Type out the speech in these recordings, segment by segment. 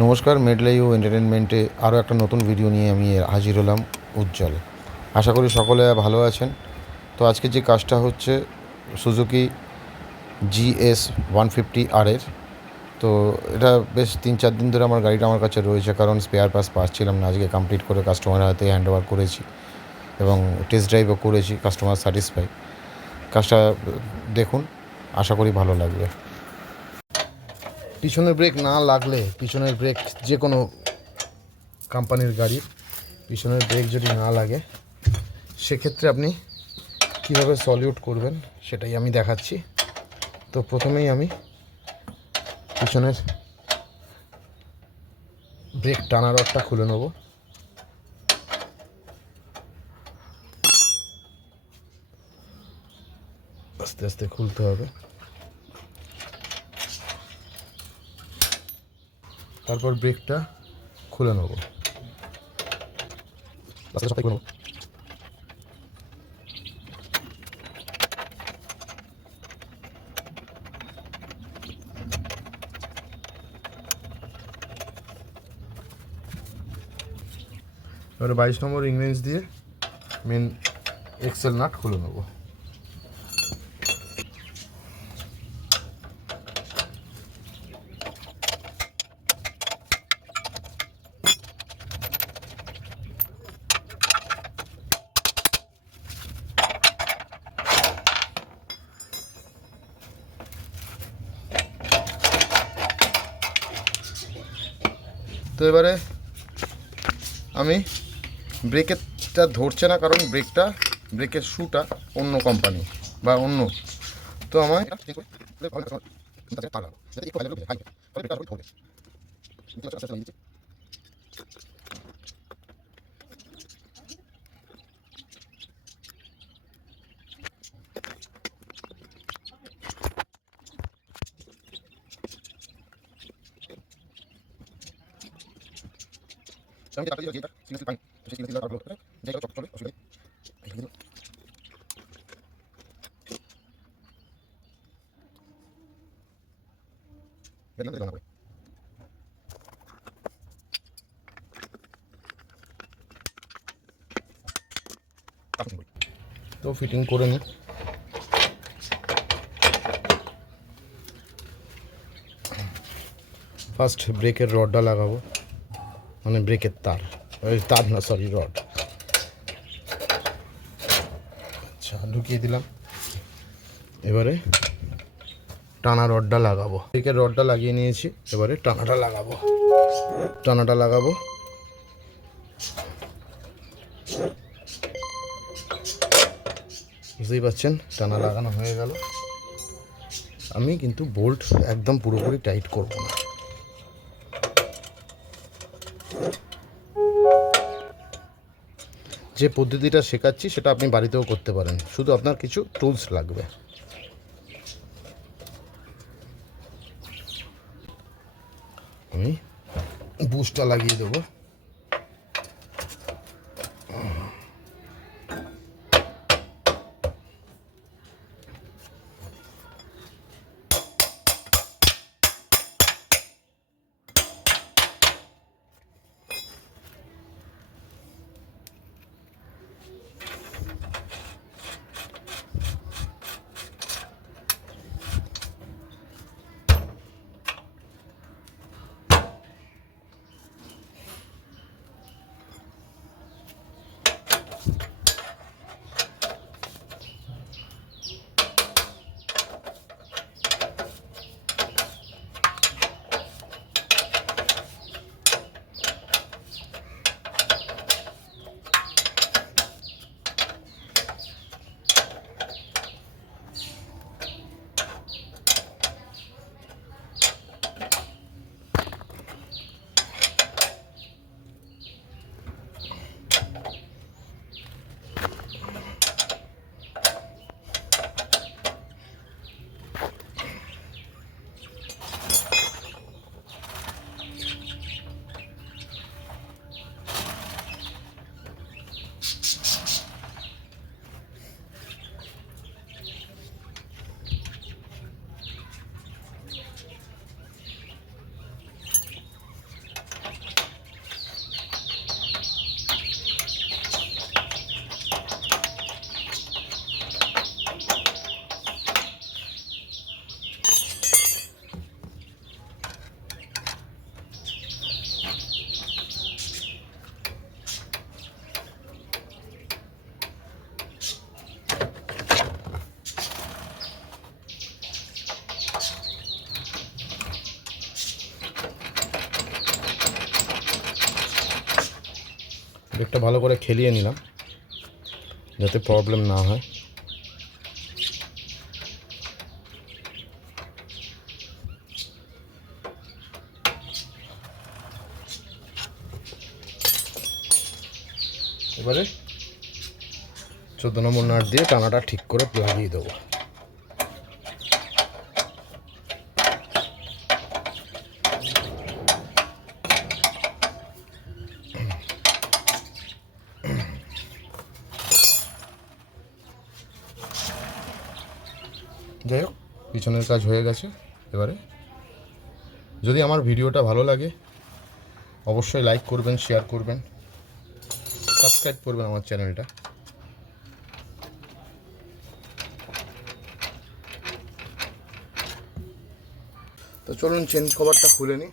নমস্কার, মেডলাইউ এন্টারটেনমেন্টে আরও একটা নতুন ভিডিও নিয়ে আমি হাজির হলাম উজ্জ্বল। আশা করি সকলে ভালো আছেন। তো আজকে যে কাজটা হচ্ছে সুজুকি GS 150R তো এটা বেশ 3-4 দিন ধরে আমার গাড়িটা আমার কাছে রয়েছে, কারণ স্পেয়ার পার্টস পাচ্ছিলাম না। আজকে কমপ্লিট করে কাস্টমারের হাতে হ্যান্ড ওভার করেছি এবং টেস্ট ড্রাইভও করেছি। Customer satisfy. কাজটা দেখুন, আশা করি ভালো লাগবে। পিছনের ব্রেক না লাগলে, পিছনের ব্রেক যে কোনো কোম্পানির গাড়ির পিছনের ব্রেক যদি না লাগে, সেক্ষেত্রে আপনি কীভাবে সলিউট করবেন সেটাই আমি দেখাচ্ছি। তো প্রথমেই আমি পিছনের ব্রেক টানা রডটা খুলে নেব। আস্তে আস্তে খুলতে হবে। তারপর ব্রেকটা খুলে নেব, আস্তে আস্তে খুলে নেব। এবারে 22 নম্বর রিং রেঞ্জ দিয়ে মেন এক্সেল নাট খুলে নেব। তো এবারে আমি ব্রেকেরটা ধরছে না, কারণ ব্রেকের শুটা অন্য কোম্পানি বা অন্য। তো আমার তো ফিটিং করে নিই। ফার্স্ট ব্রেকের রডটা লাগাবো, মানে ব্রেকের তার না, সরি, রড। আচ্ছা, ঢুকিয়ে দিলাম। এবারে টানা রডটা লাগাবো। ব্রেকের রডটা লাগিয়ে নিয়েছি, এবারে টানাটা লাগাবো। বুঝতেই পারছেন, টানা লাগানো হয়ে গেল। আমি কিন্তু বোল্ট একদম পুরোপুরি টাইট করব না। যে পদ্ধতিটা শেখাচ্ছি সেটা আপনি বাড়িতেও করতে পারেন, শুধু আপনার কিছু টুলস লাগবে। আমি বুশটা লাগিয়ে দেবো। ব্রেকটা ভালো করে খেলিয়ে নিলাম যাতে প্রবলেম না হয়। এবারে 14 নম্বর নাট দিয়ে টানাটা ঠিক করে লাগিয়ে দেবো। যাই হোক, পিছনের কাজ হয়ে গেছে। এবারে যদি আমার ভিডিওটা ভালো লাগে অবশ্যই লাইক করবেন, শেয়ার করবেন, সাবস্ক্রাইব করবেন আমার চ্যানেলটা। তো চলুন চেন কভারটা খুলে নিই।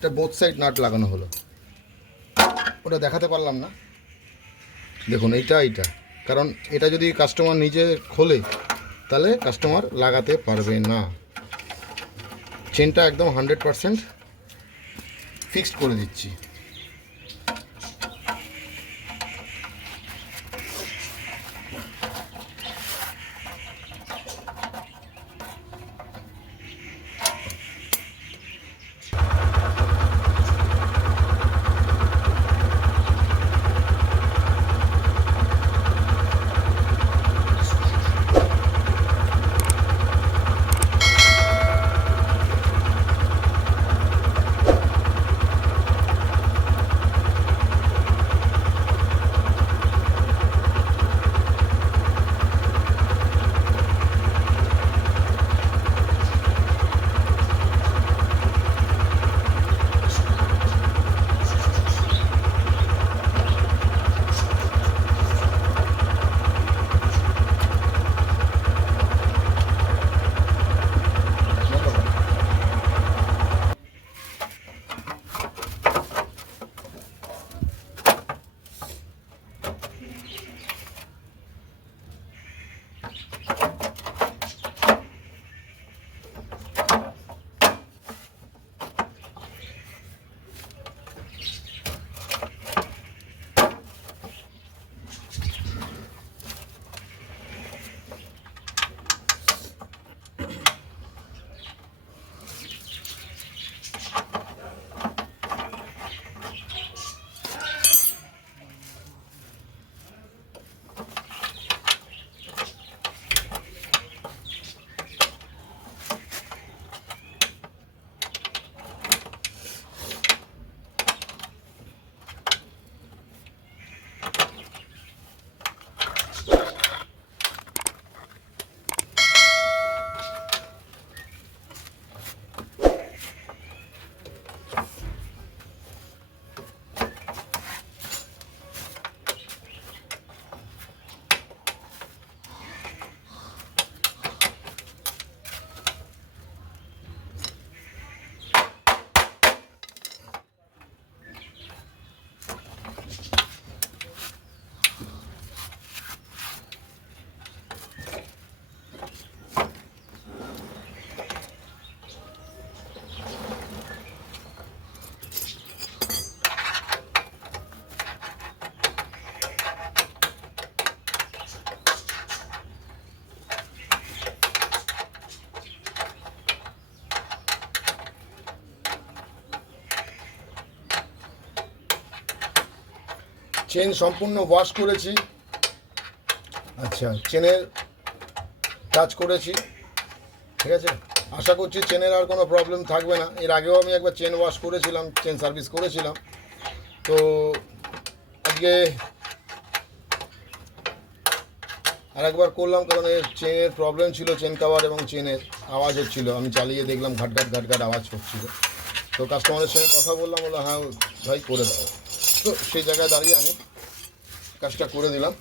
এটা বোথ সাইড নাট লাগানো হলো, ওটা দেখাতে পারলাম না। দেখুন এইটা কারণ এটা যদি কাস্টমার নিজে খোলে তাহলে কাস্টমার লাগাতে পারবে না। চেনটা একদম 100% ফিক্সড করে দিচ্ছি। চেন সম্পূর্ণ ওয়াশ করেছি। আচ্ছা, চেনের কাজ করেছি, ঠিক আছে। আশা করছি চেনের আর কোনো প্রবলেম থাকবে না। এর আগেও আমি একবার চেন ওয়াশ করেছিলাম, চেন সার্ভিস করেছিলাম। তো আজকে আর একবার করলাম, কারণ এর চেনের প্রবলেম ছিল, চেন কভার এবং চেনের আওয়াজ হচ্ছিল। আমি চালিয়ে দেখলাম ঘাট ঘাট আওয়াজ হচ্ছিল। তো কাস্টমারের সঙ্গে কথা বললাম, বললো হ্যাঁ ভাই করে দাও। তো সেই জায়গায় দাঁড়িয়ে আমি কাজটা করে দিলাম।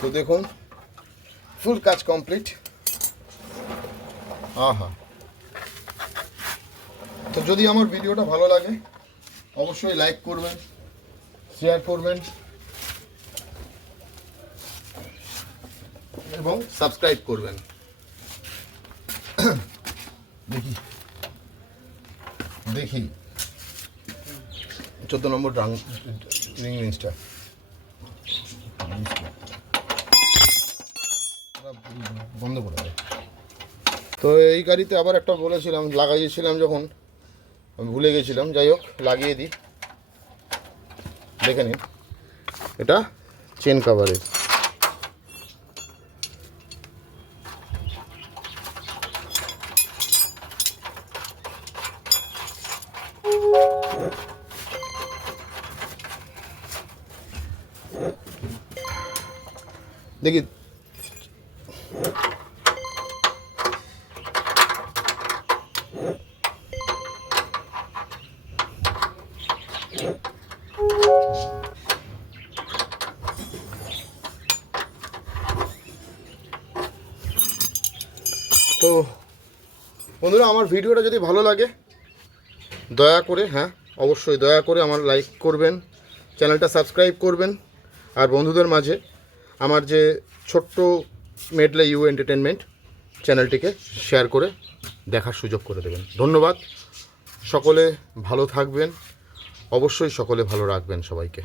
তো দেখুন ফুল কাজ কমপ্লিট। আহা, তো যদি আমার ভিডিওটা ভালো লাগে অবশ্যই লাইক করবেন, শেয়ার করবেন এবং সাবস্ক্রাইব করবেন। দেখি 14 নম্বর রিং জিনিসটা বন্ধ করে দেয়। তো এই গাড়িতে আবার একটা বলেছিলাম, লাগাইয়েছিলাম যখন, আমি ভুলে গেছিলাম। যাই হোক, লাগিয়ে দিই, দেখে নিন। এটা চেন কাভারের। দেখি তো বন্ধুরা, আমার ভিডিওটা যদি ভালো লাগে দয়া করে, হ্যাঁ অবশ্যই দয়া করে আমার লাইক করবেন, চ্যানেলটা সাবস্ক্রাইব করবেন, আর বন্ধুদের মাঝে আমার যে ছোট্ট মেডলে ইউ এন্টারটেনমেন্ট চ্যানেলটিকে শেয়ার করে দেখার সুযোগ করে দেবেন। ধন্যবাদ। সকলে ভালো থাকবেন, অবশ্যই সকলে ভালো রাখবেন সবাইকে।